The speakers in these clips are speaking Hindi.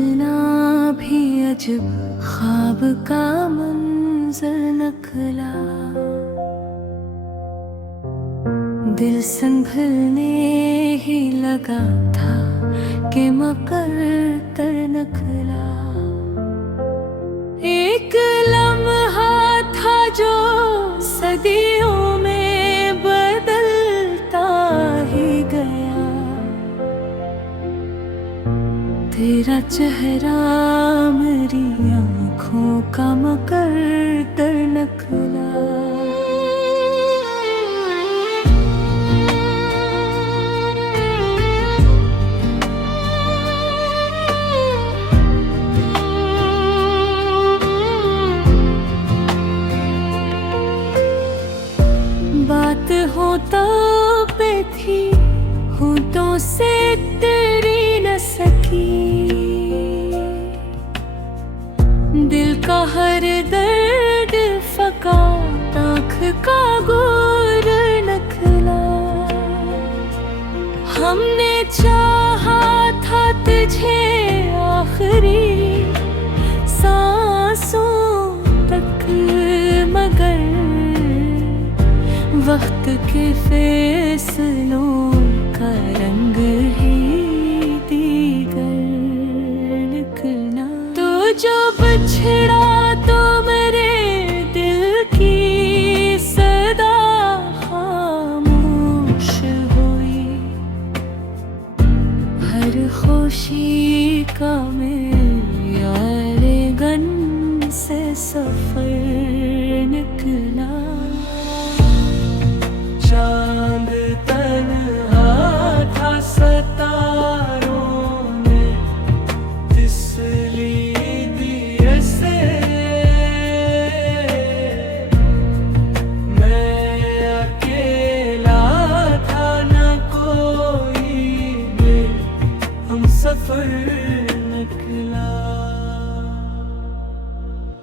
मिलना भी अजब ख्वाब का मंजर नखला। दिल संभलने ही लगा था कि मकर तर नखला। एक लम्हा था जो सदियों में बदलता ही गया। तेरा चेहरा मेरी आँखों का मकर तर नखला। बात होता पे थी होठों से तेरी न सकी। दिल का हर दर्द फका आँख का गोर नखला। हमने चाहा था तुझे आखिरी सांसों तक, मगर वक्त के फैसलों का रंग ही दीगर निकला। तो जो बिछड़ा तो मेरे दिल की सदा खामोश हुई। हर खुशी का मेरे गन से सफर निकला। चांद तन्हा था सितारों ने तिसली दिए से। मैं अकेला था न कोई हम सफर निकला।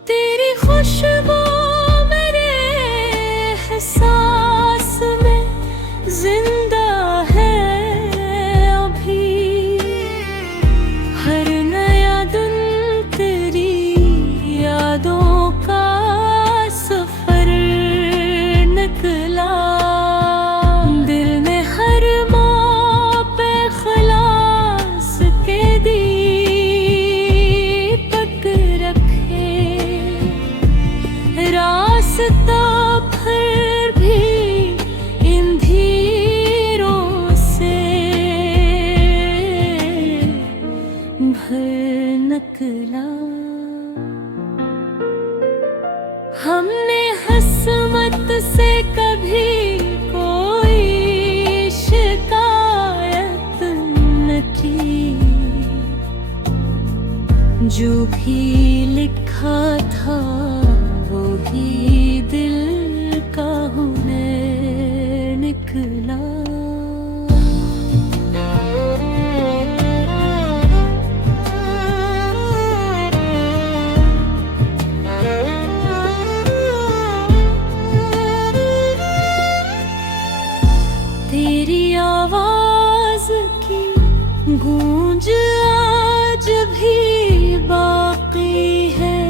तेरी खुशबू मेरे एहसास में जिंदा है अभी। हर नया दिन तेरी यादों का सफर निकला। दिल ने हर मोड़ पे खलास के दीपक रखे। रास्ता फिर भी इन धीरों से भर नकला। हमने हसमत से कभी कोई शिकायत न की। जो भी लिखा था वो ही दिल का हुनर निकला। तेरी आवाज की गूंज आज भी बाकी है।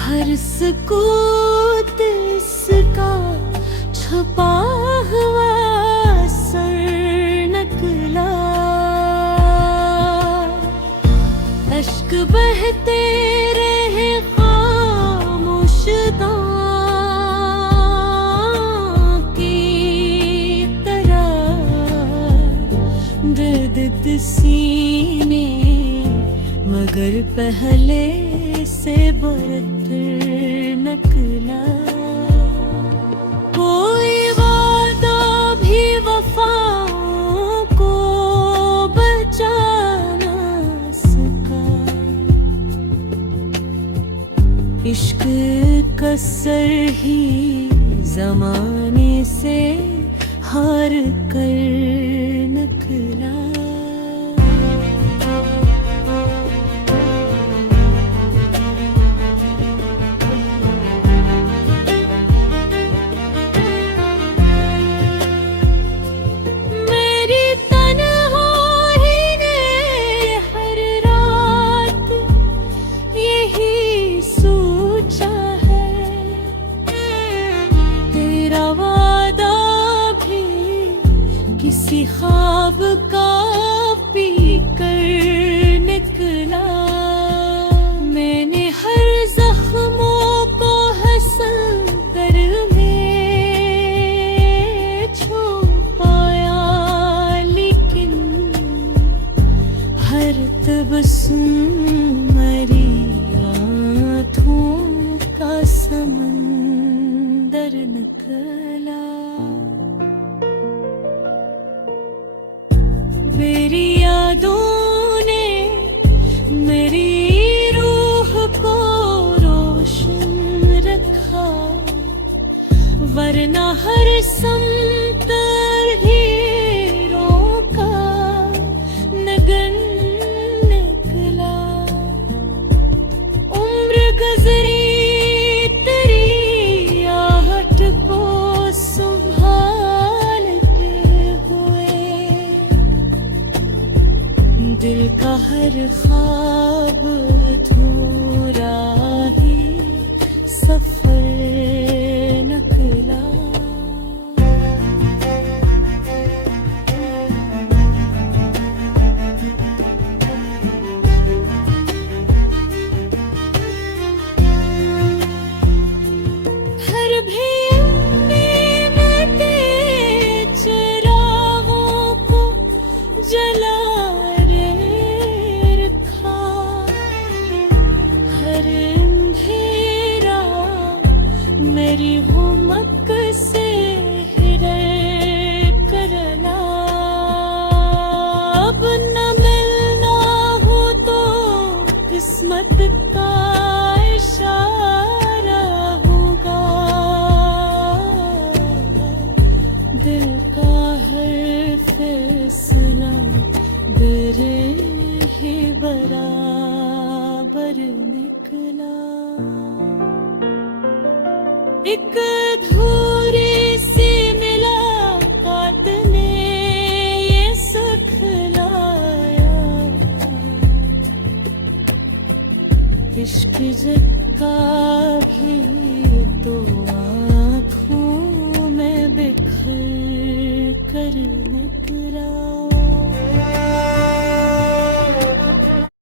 हर सुकूत इसका छुपा हुआ सर नकला। अश्क बहते रहे खामोश की तरह। दर्द सीने मगर पहले से बरतर नकला। कोई वादा भी वफाओं को बचा ना सका। इश्क का सर ही जमाने से हार कर नकला। मेरी तन्हाई ने हर बसुमरी आँखों का समंदर निकला। मेरी यादों ने मेरी रूह को रोशन रखा, वरना हर समतर हीरों का नगन निकला। उम्र गुजरी तेरी आहट को संभालते हुए, दिल का हर ख्वाब अधूरा ही सफर निकला। हर भीड़ में चिरागों को जला रे रखा, हर अंधेरा मेरी हुमक से हिरर करना। अब न मिलना हो तो किस्मत का इशारा होगा, दिल का हर फैसला तेरे ही बराबर निकला। एक अधूरी सी मुलाकात ने ये सुख लाया, इश्क जग का भी तो